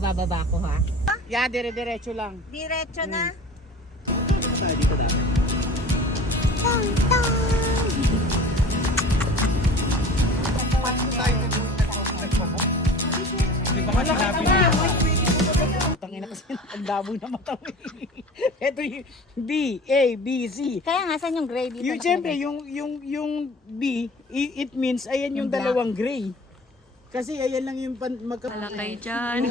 mabababa ko ha. Yeah, dire-diretso lang. Diretso na. Dito dapat. Di ba ka sinabi niya? Tangina kasi nagdabo na mata mo. Ito yung B, A, B, C. Kaya nga, saan yung gray dito? Yung siyempre, yung B, it means ayan yung Yung black. dalawang gray. Kasi ayan lang yung Wala kayo dyan.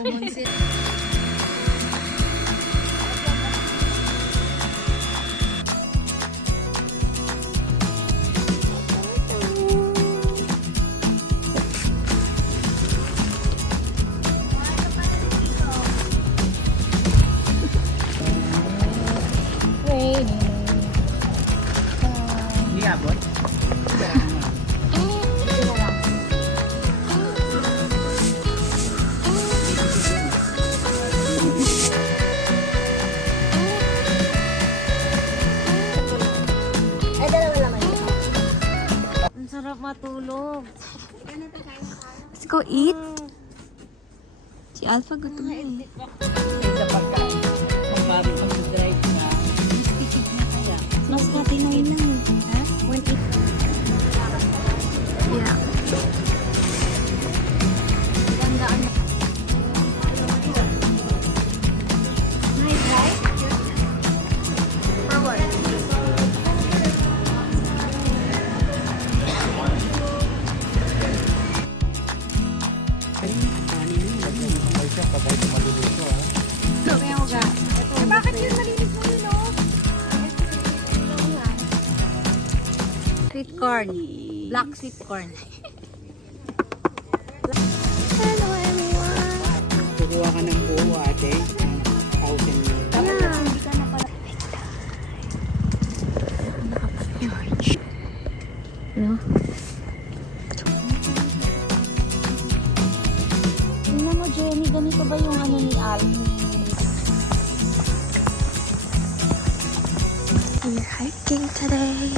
Hindi abot. Ay, dalawa naman ito. Ang sarap matulog. Let's go eat. Si Alpha gutom na eh. Sa pagkain, magpapit ng drive na. Mas natinay lang. Ha? 180. Yeah. Gandaan na. Nice, right? For what? Bakit yun malinis mo yun, oh? Sweet corn. Black sweet corn. Kukuha ka ng buo ate. 1,000 yun. Hindi ka na pala. No? Tingnan mo, Jenny, ganito ba yung ano ni Al? We're hiking today.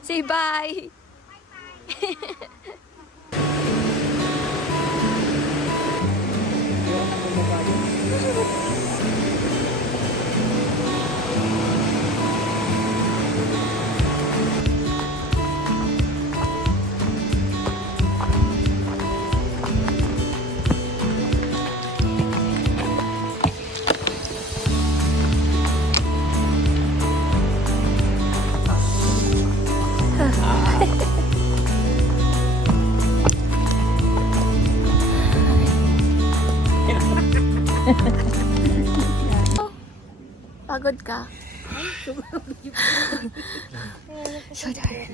Say bye. Pagod ka? So tired.